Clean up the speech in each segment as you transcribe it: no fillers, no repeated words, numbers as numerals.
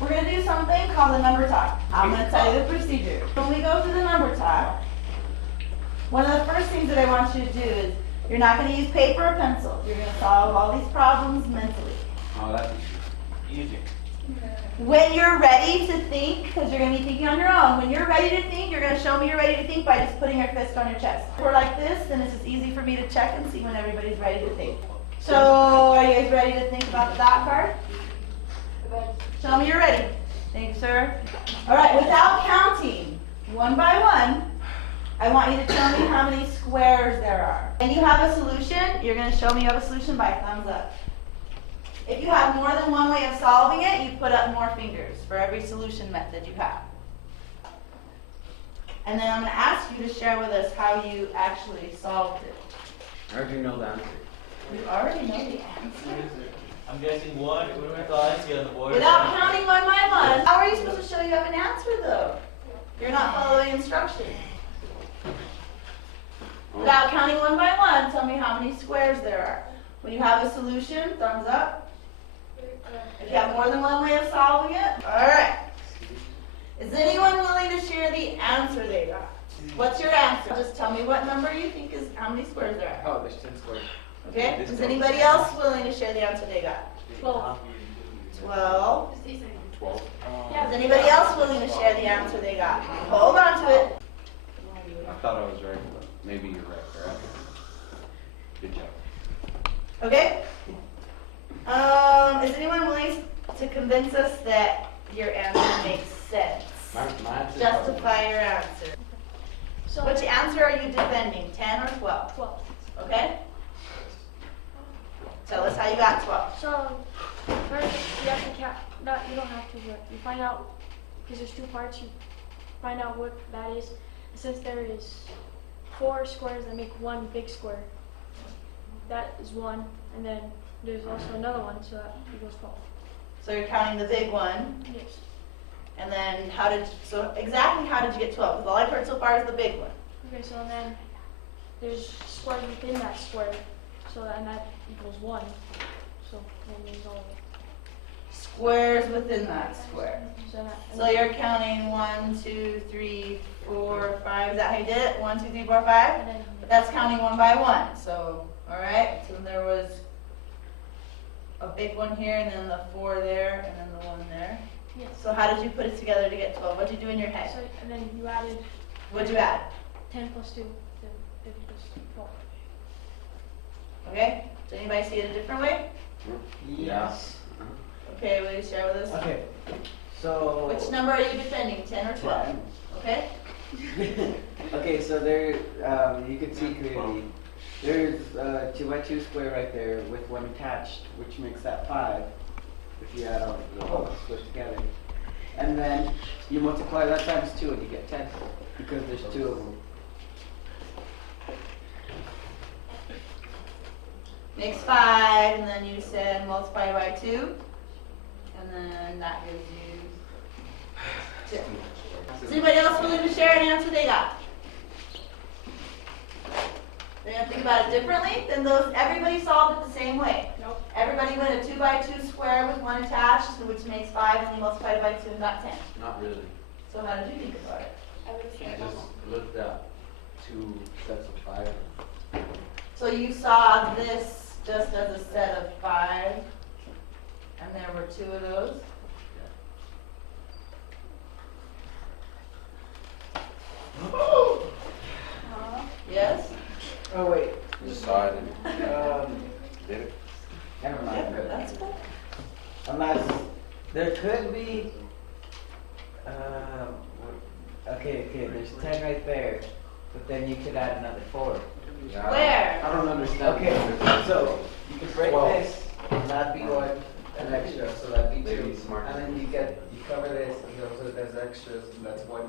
We're going to do something called the number talk. I'm going to tell you the procedure. When we go through the number talk, one of the first things that I want you to do is you're not going to use paper or pencil. You're going to solve all these problems mentally. Oh, that's easy. When you're ready to think, because you're going to be thinking on your own, when you're ready to think, you're going to show me you're ready to think by just putting your fist on your chest. If we're like this, then it's just easy for me to check and see when everybody's ready to think. So, are you guys ready to think about the dot card? Show me you're ready. Thank you, sir. All right, without counting, one by one, I want you to tell me how many squares there are. When you have a solution, you're going to show me you have a solution by a thumbs up. If you have more than one way of solving it, you put up more fingers for every solution method you have. And then I'm going to ask you to share with us how you actually solved it. I already know the answer. You already know the answer? I'm guessing one. What do we thought I see on the board? Without counting one by one. How are you supposed to show you have an answer, though? You're not following instructions. Without counting one by one, tell me how many squares there are. When you have a solution, thumbs up. If you have more than one way of solving it, all right. Is anyone willing to share the answer they got? What's your answer? Just tell me what number you think is, how many squares there are. Oh, there's 10 squares. Okay, is anybody else willing to share the answer they got? 12. 12. 12. Is anybody else willing to share the answer they got? Hold on to it. I thought I was right, but maybe you're right. Right? Good job. Okay. Is anyone willing to convince us that your answer makes sense? My answer Justify your answer. So Which answer are you defending, 10 or 12? 12. Okay? Tell us how you got 12. So first you have to count. No, you don't have to, but you find out, because there's two parts, you find out what that is. Since there is 4 squares that make one big square, that is 1, and then there's also another one, so that equals 12. So you're counting the big one, Yes. and then so exactly how did you get 12? Because all I've heard so far is the big one. Okay, so then there's squares within that square, so and that equals 1. So that means all of it. Squares within that square. So, So you're counting 1, 2, 3, 4, 5. Is that how you did it? 1, 2, 3, 4, 5? and then But that's counting one by one. So, all right. So there was a big one here, and then the 4 there, and then the 1 there. yes. So how did you put it together to get 12? What did you do in your head? So and then you added What'd you add? 10 plus 2, then 50 plus 12. Okay. Does anybody see it a different way? Yes. Okay. Will you share with us? Okay, so. Which number are you defending? 10 or 12? 10. Okay. Okay, so there, you can see clearly, there's a 2 by 2 square right there with 1 attached, which makes that 5, if you add all the squares together. And then you multiply that times 2 and you get 10, because there's 2 of them. Makes 5, and then you said multiply by 2, and then that gives you 2. Is anybody else willing to share an answer they got? They're going to think about it differently than those. Everybody solved it the same way. Nope. Everybody went a 2 by 2 square with 1 attached, which makes 5, and you multiplied it by 2 and got 10. Not really. So how did you think about it? I just looked at 2 sets of 5. So you saw this just as a set of 5, and there were 2 of those? Yes? Oh, wait, Just saw it and did it. never mind. That's cool. Unless, there could be, okay, there's 10 right there, but then you could add another 4. Yeah. Where? I don't understand. Okay, so you could break 12. this, and that'd be 1, an extra, so that'd be 2. Maybe smart. And then you cover this, and so there's extras, and that's 1.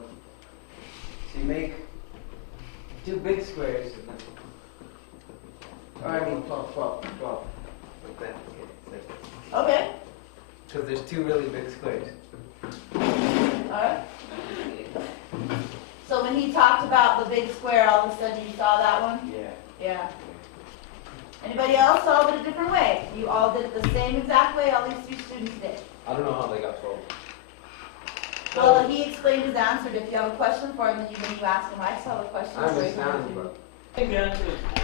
So you make 2 big squares. Or I mean 12. Like that. Okay. Because there's 2 really big squares. Alright. So when he talked about the big square, all of a sudden you saw that one? Yeah. Yeah. Anybody else solved it a different way? You all did it the same exact way all these 2 students did. I don't know how they got 12. Well, he explained his answer. If you have a question for him, then you ask him. I still have a question I for understand, you. but I think the answer is 4.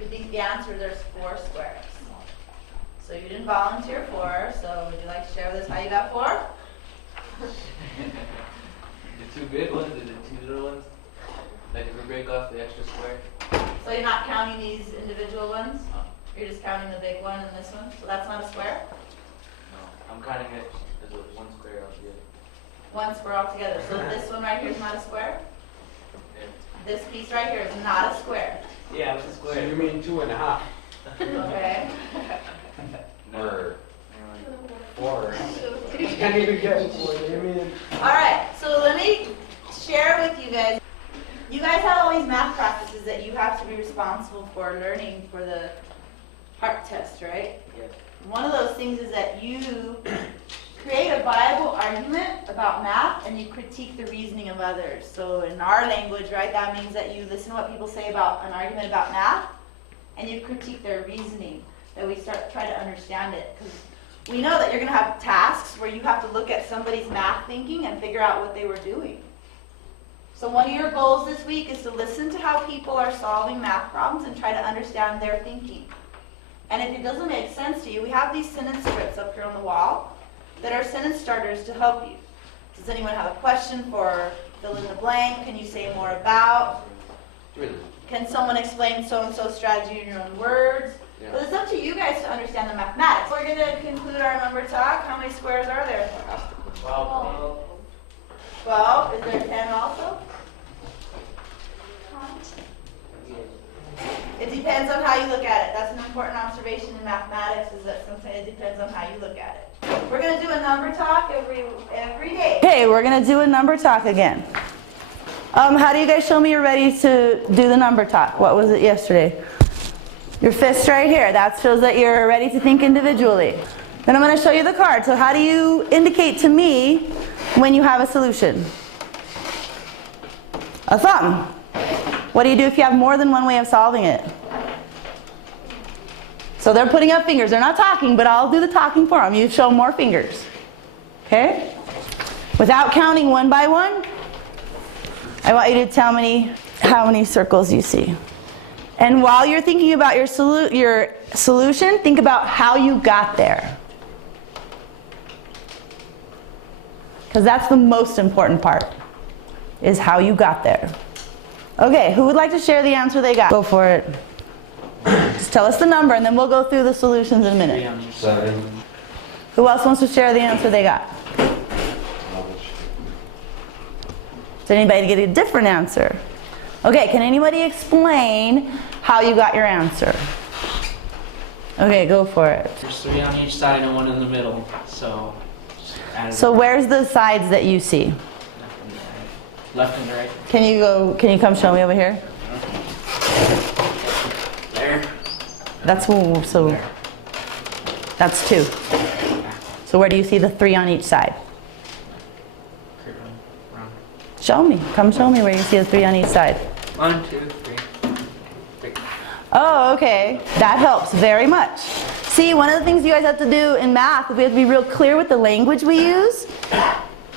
You think the answer, there's 4 squares. So you didn't volunteer 4, so would you like to share with us how you got 4? The 2 big ones and the 2 little ones. Like if we break off the extra square. So you're not counting these individual ones? You're just counting the big one and this one? So that's not a square? No, I'm counting it as a 1 square altogether. 1 square altogether. So this one right here is not a square? Yeah. This piece right here is not a square. Yeah, it's a so square. you mean 2.5 Okay? or 4? You can't even get 4. You mean Alright, so let me share with you guys. You guys have all these math practices that you have to be responsible for learning for the heart test, right? Yes. One of those things is that you create a viable argument about math and you critique the reasoning of others. So in our language, right, that means that you listen to what people say about an argument about math and you critique their reasoning, that we try to understand it. Because we know that you're going to have tasks where you have to look at somebody's math thinking and figure out what they were doing. So one of your goals this week is to listen to how people are solving math problems and try to understand their thinking. And if it doesn't make sense to you, we have these sentence scripts up here on the wall that are sentence starters to help you. Does anyone have a question for fill in the blank? Can you say more about? Can someone explain so-and-so strategy in your own words? Yeah. But it's up to you guys to understand the mathematics. We're going to conclude our number talk. How many squares are there? 12. 12. Is there 10 also? It depends on how you look at it. That's an important observation in mathematics, is that sometimes it depends on how you look at it. We're going to do a number talk every day. Okay, we're going to do a number talk again. How do you guys show me you're ready to do the number talk? What was it yesterday? Your fist right here. That shows that you're ready to think individually. Then I'm going to show you the card. So how do you indicate to me when you have a solution? A thumb. What do you do if you have more than one way of solving it? So they're putting up fingers. They're not talking, but I'll do the talking for them. You show more fingers. Okay? Without counting one by one, I want you to tell me how many circles you see. And while you're thinking about your solution, think about how you got there. Because that's the most important part, is how you got there. Okay, who would like to share the answer they got? Go for it. Just tell us the number and then we'll go through the solutions in a minute. 7. Who else wants to share the answer they got? Did anybody get a different answer? Okay, can anybody explain how you got your answer? Okay, go for it. There's 3 on each side and 1 in the middle, so just add So where's the sides that you see? left and right. Can you come show me over here? There. That's so There. that's 2. So where do you see the 3 on each side? Curve around. Show me. Come show me where you see the 3 on each side. 1, 2, 3. 3. Oh, okay. That helps very much. See, one of the things you guys have to do in math is we have to be real clear with the language we use.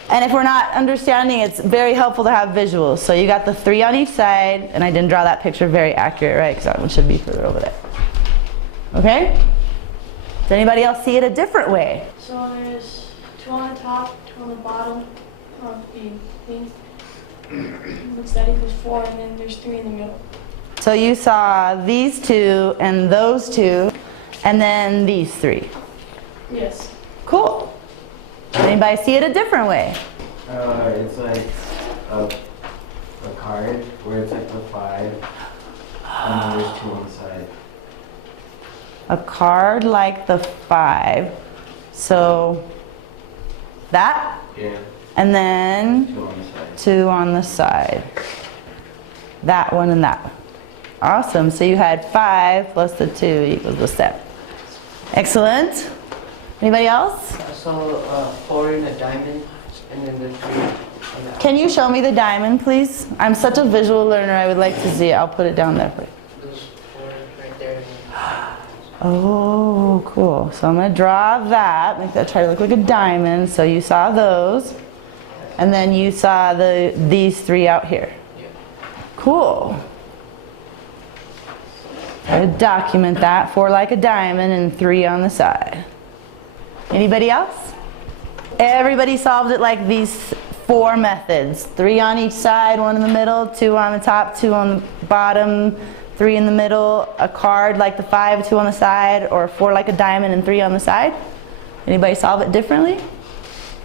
And if we're not understanding, it's very helpful to have visuals. So you got the 3 on each side, and I didn't draw that picture very accurate, right? Because that one should be further over there. Okay? Does anybody else see it a different way? So there's 2 on the top, 2 on the bottom of the thing. Looks that equals 4, and then there's 3 in the middle. So you saw these 2 and those 2, and then these 3. Yes. Cool. Anybody see it a different way? It's like a card where it's like the 5, and then there's 2 on the side. A card like the 5. So that, Yeah, and then 2 on the side. 2 on the side. That one and that one. Awesome. So you had 5 plus the 2 equals the 7. Excellent. Anybody else? So 4 in a diamond, and then the 3 on the Can you show me the diamond, please? I'm such a visual learner. I would like to see it. I'll put it down there for you. There's 4 right there. Oh, cool. So I'm going to draw that. Make that try to look like a diamond. So you saw those. And then you saw these 3 out here. Yeah. Cool. I document that, 4 like a diamond and 3 on the side. Anybody else? Everybody solved it like these 4 methods. 3 on each side, 1 in the middle, 2 on the top, 2 on the bottom, 3 in the middle, a card like the 5, 2 on the side, or 4 like a diamond and 3 on the side. Anybody solve it differently?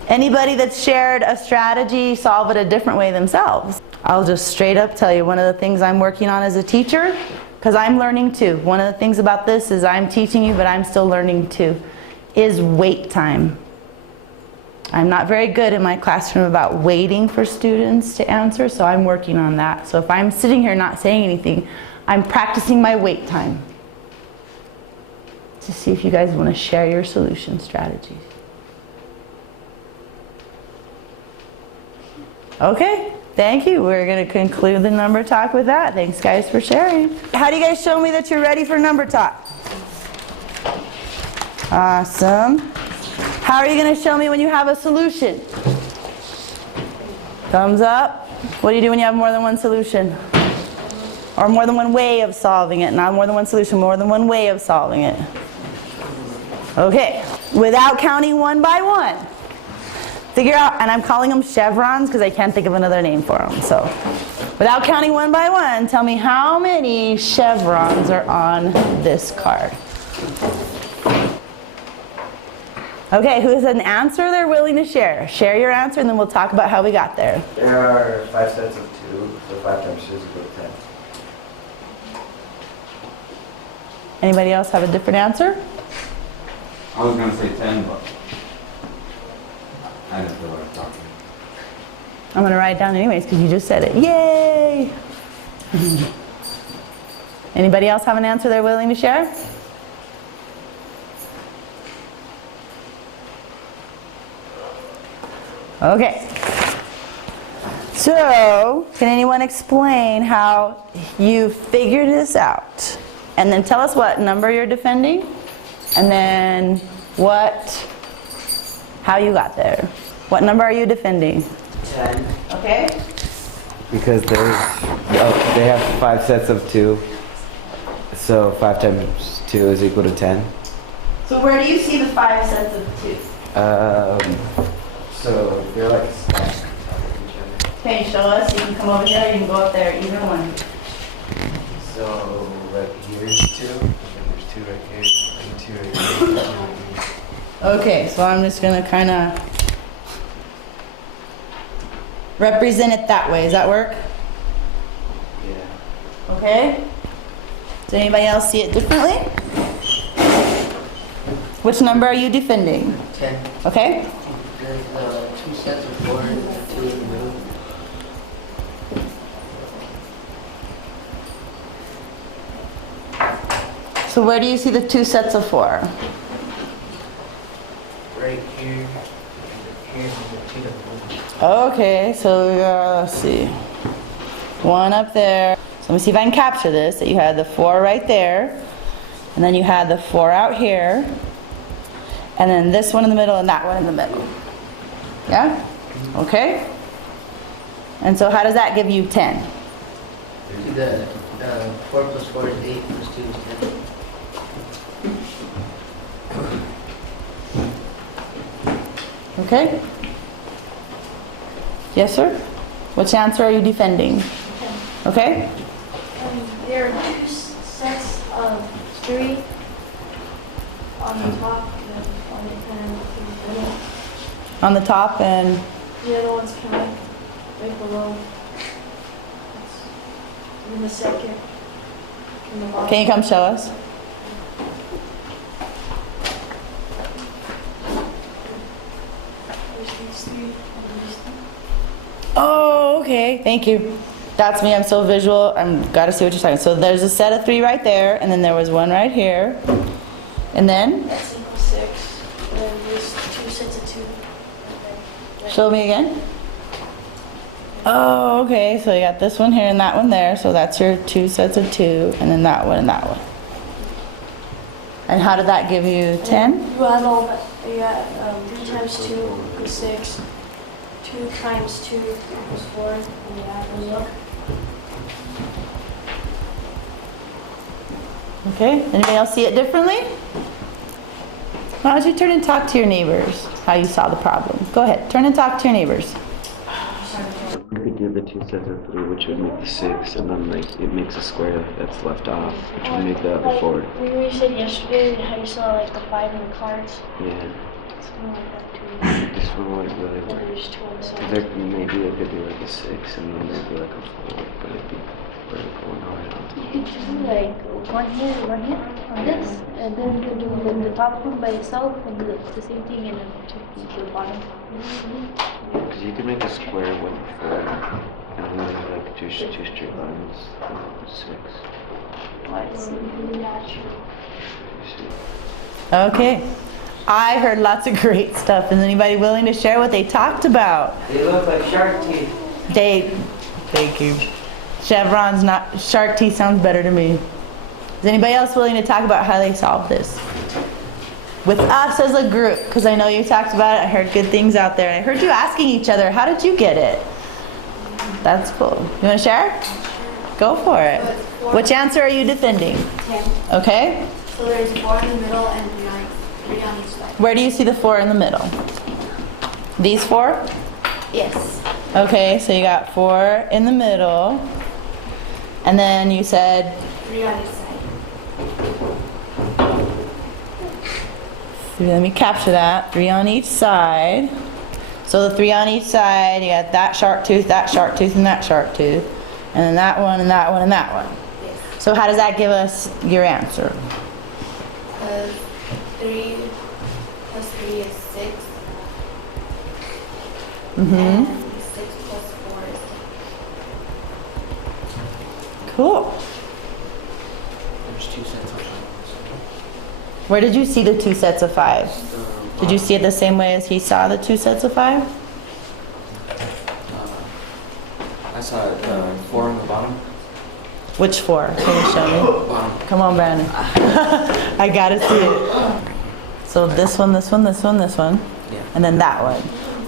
Anybody that's shared a strategy solve it a different way themselves? I'll just straight up tell you, one of the things I'm working on as a teacher, because I'm learning too. One of the things about this is I'm teaching you, but I'm still learning too, is wait time. I'm not very good in my classroom about waiting for students to answer, so I'm working on that. So if I'm sitting here not saying anything, I'm practicing my wait time to see if you guys want to share your solution strategies. Okay, thank you. We're going to conclude the number talk with that. Thanks guys for sharing. How do you guys show me that you're ready for number talk? Awesome. How are you going to show me when you have a solution? Thumbs up. What do you do when you have more than one solution? Or more than one way of solving it? Not more than one solution, more than one way of solving it. Okay. Without counting one by one. Figure out, and I'm calling them chevrons because I can't think of another name for them. So, without counting one by one, tell me how many chevrons are on this card. Okay, who has an answer they're willing to share? Share your answer and then we'll talk about how we got there. There are 5 sets of 2, so 5 times 2 is equal to 10. Anybody else have a different answer? I was gonna say 10, but I didn't feel like talking. I'm going to write it down anyways because you just said it. Yay! Anybody else have an answer they're willing to share? Okay. So, can anyone explain how you figured this out? And then tell us what number you're defending, and then how you got there. What number are you defending? 10. Okay. Because they have 5 sets of 2, so 5 times 2 is equal to 10. So where do you see the 5 sets of 2? So they're like stacked on top of each other. Okay, show us. You can come over here, you can go up there, either one. So like here's 2, and then there's 2 right here, and 2 right here, and 2 right here. Okay, so I'm just going to kind of represent it that way. Does that work? Yeah. Okay. Does anybody else see it differently? Which number are you defending? 10. Okay. There's 2 sets of 4 and 2 in the middle. So where do you see the 2 sets of 4? Right here, here, and the 2 in the middle. Okay, so let's see. 1 up there. So let me see if I can capture this. That you had the 4 right there, and then you had the 4 out here, and then this one in the middle and that one in the middle. Yeah? Okay. And so how does that give you 10? The 4 plus 4 is 8 plus 2 is 10. Okay? Yes, sir? Which answer are you defending? Okay? There are 2 sets of 3 on the top and on the middle. On the top and... The other one's kind of right below. It's in the second. In the bottom. Can you come show us? There's these 3 and these 3. Oh, okay. Thank you. That's me. I'm so visual. I'm gotta see what you're talking. So there's a set of 3 right there, and then there was 1 right here. And then? That's equals 6. And then there's 2 sets of 2. Okay. Show me again. Oh, okay. So you got this one here and that one there. So that's your 2 sets of 2, and then that one and that one. And how did that give you 10? You add all that. You add 3 times 2 equals 6. 2 times 2 equals 4, and you add those up. Okay, anybody else see it differently? Why don't you turn and talk to your neighbors, how you saw the problem. Go ahead, turn and talk to your neighbors. You could do the 2 sets of 3, which would make the 6, and then like it makes a square that's left off, which would make the other 4. Like we said yesterday, how you saw like the 5 in the cards. Yeah, Something like that too. this one wouldn't really And work. there's 2 on the side. There, maybe it could be like a 6, and then maybe like a 4, but it'd be vertical and horizontal. You could do like one here on this, and then you could do the top one by itself, and do the same thing in the bottom. Because you could make a square with 4, and then like two straight lines, 6. Okay, I heard lots of great stuff. Is anybody willing to share what they talked about? They look like shark teeth. Thank you. Chevron's not, shark teeth sounds better to me. Is anybody else willing to talk about how they solved this? With us as a group, because I know you talked about it, I heard good things out there. And I heard you asking each other, how did you get it? That's cool. You want to share? Go for it. Which answer are you defending? 10. Okay. So there's 4 in the middle and 3 on each side. Where do you see the 4 in the middle? These 4? Yes. Okay, so you got 4 in the middle. And then you said 3 on each side. let me capture that. 3 on each side. So the 3 on each side, you got that shark tooth, and that shark tooth. And then that one, and that one, and that one. Yes. So how does that give us your answer? 3 plus 3 is 6. Mm-hmm. And 6 plus 4 is 10. Cool. There's 2 sets of 5. Where did you see the 2 sets of 5? Did you see it the same way as he saw the 2 sets of 5? I saw 4 on the bottom. Which 4? Can you show me? Bottom. Come on, Brandon. I gotta see it. So this one, this one, this one, this one, Yeah. and then that one.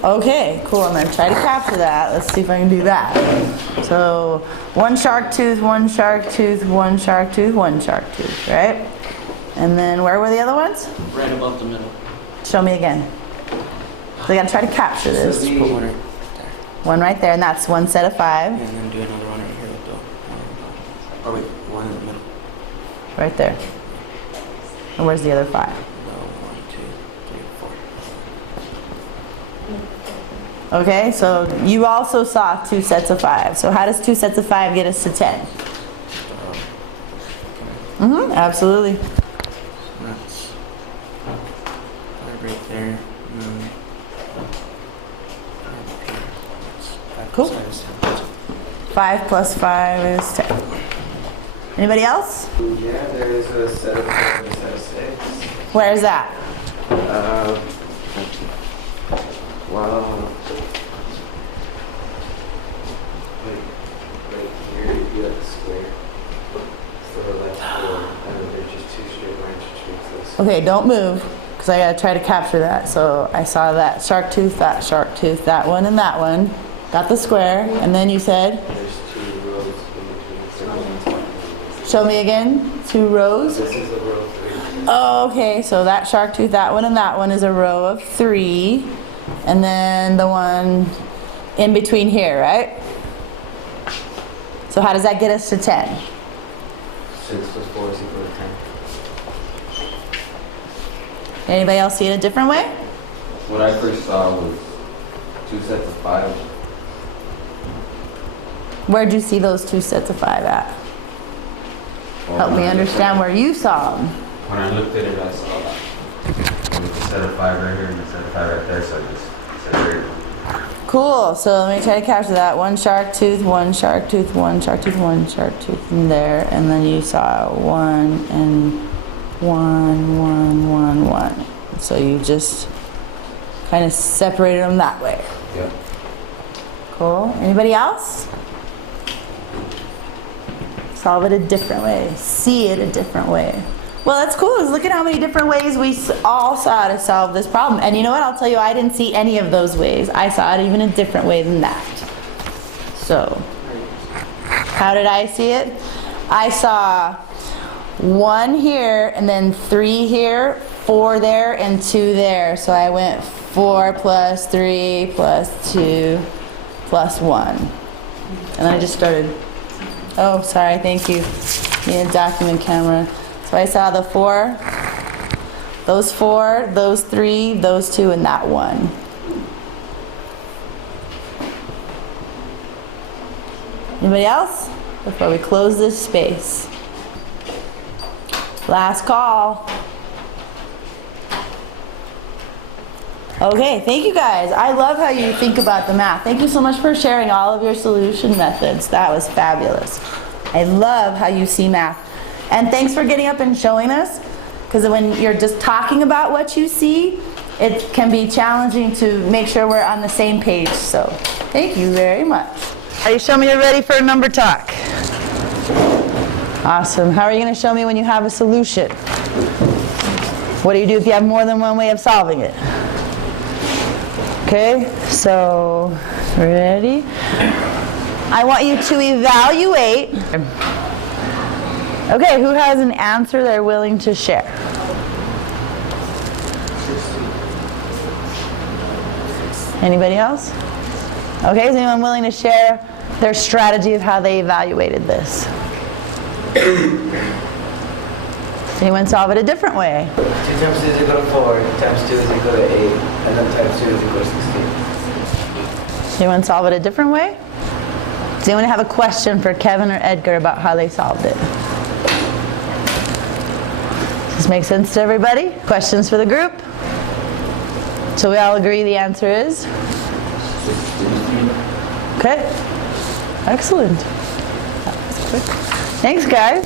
Okay, cool. I'm gonna try to capture that. Let's see if I can do that. So 1 shark tooth, 1 shark tooth, 1 shark tooth, 1 shark tooth, right? And then where were the other ones? Right above the middle. Show me again. So I gotta try to capture this. Put one right there. One right there, and that's 1 set of 5, And then do another one right here with the. Oh wait, one in the middle. right there. And where's the other 5? No, 1, 2, 3, 4. Okay, so you also saw 2 sets of 5. So how does 2 sets of 5 get us to 10? Mm-hmm, absolutely. So that's 5 right there. And then 5 up here. That's 5 Cool. plus 5 is 10. 5 plus 5 is 10. Anybody else? Yeah, there is a set of 4 and a set of 6. Where is that? Well, right here, you have the square. So that's 4, and then there's just 2 straight lines which makes this. Okay, don't move, because I gotta try to capture that. So I saw that shark tooth, that one, and that one. Got the square, and then you said, There's 2 rows in between. show me again, 2 rows. This is a row 3. Oh, okay, so that shark tooth, that one, and that one is a row of 3. And then the one in between here, right? So how does that get us to 10? 6 plus 4 is equal to 10. Anybody else see it a different way? What I first saw was 2 sets of 5. Where'd you see those 2 sets of 5 at? Help me understand where you saw them. When I looked at it, I saw that. There was a set of 5 right here and a set of 5 right there, so I just separated them. Cool, so let me try to capture that. 1 shark tooth, 1 shark tooth, 1 shark tooth, 1 shark tooth in there. And then you saw 1 and 1, 1, 1, 1. So you just kind of separated them that way. Yep. Cool. Anybody else? Solve it a different way. See it a different way. Well, that's cool. Look at how many different ways we all saw to solve this problem. And you know what? I'll tell you, I didn't see any of those ways. I saw it even a different way than that. So, how did I see it? I saw 1 here, and then 3 here, 4 there, and 2 there. So I went 4 plus 3 plus 2 plus 1. And then I just started, oh, sorry, thank you. Need a document camera. So I saw the 4, those 4, those 3, those 2, and that 1. Anybody else? Before we close this space. Last call. Okay, thank you guys. I love how you think about the math. Thank you so much for sharing all of your solution methods. That was fabulous. I love how you see math. And thanks for getting up and showing us, because when you're just talking about what you see, it can be challenging to make sure we're on the same page. So thank you very much. Are you showing me you're ready for a number talk? Awesome. How are you going to show me when you have a solution? What do you do if you have more than one way of solving it? Okay, so ready? I want you to evaluate. Okay, who has an answer they're willing to share? Anybody else? Okay, is anyone willing to share their strategy of how they evaluated this? Anyone solve it a different way? 2 times 2 is equal to 4, times 2 is equal to 8, and then times 2 is equal to 16. Anyone solve it a different way? Does anyone have a question for Kevin or Edgar about how they solved it? Does this make sense to everybody? Questions for the group? So we all agree the answer is? Okay. Excellent. That was quick. Thanks, guys.